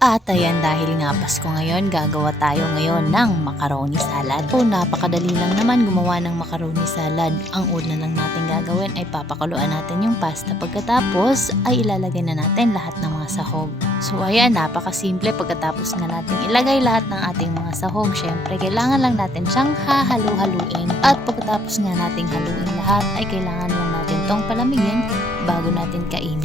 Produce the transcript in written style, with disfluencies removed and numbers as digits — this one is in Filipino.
At ayan, dahil nga Pasko ngayon, gagawa tayo ngayon ng macaroni salad. So napakadali lang naman gumawa ng macaroni salad. Ang una lang natin gagawin ay papakuluan natin yung pasta. Pagkatapos ay ilalagay na natin lahat ng mga sahog. So ayan, napakasimple. Pagkatapos nga natin ilagay lahat ng ating mga sahog, syempre kailangan lang natin siyang hahalu-haluin. At pagkatapos nga nating haluin lahat ay kailangan lang natin tong palamigin bago natin kainin.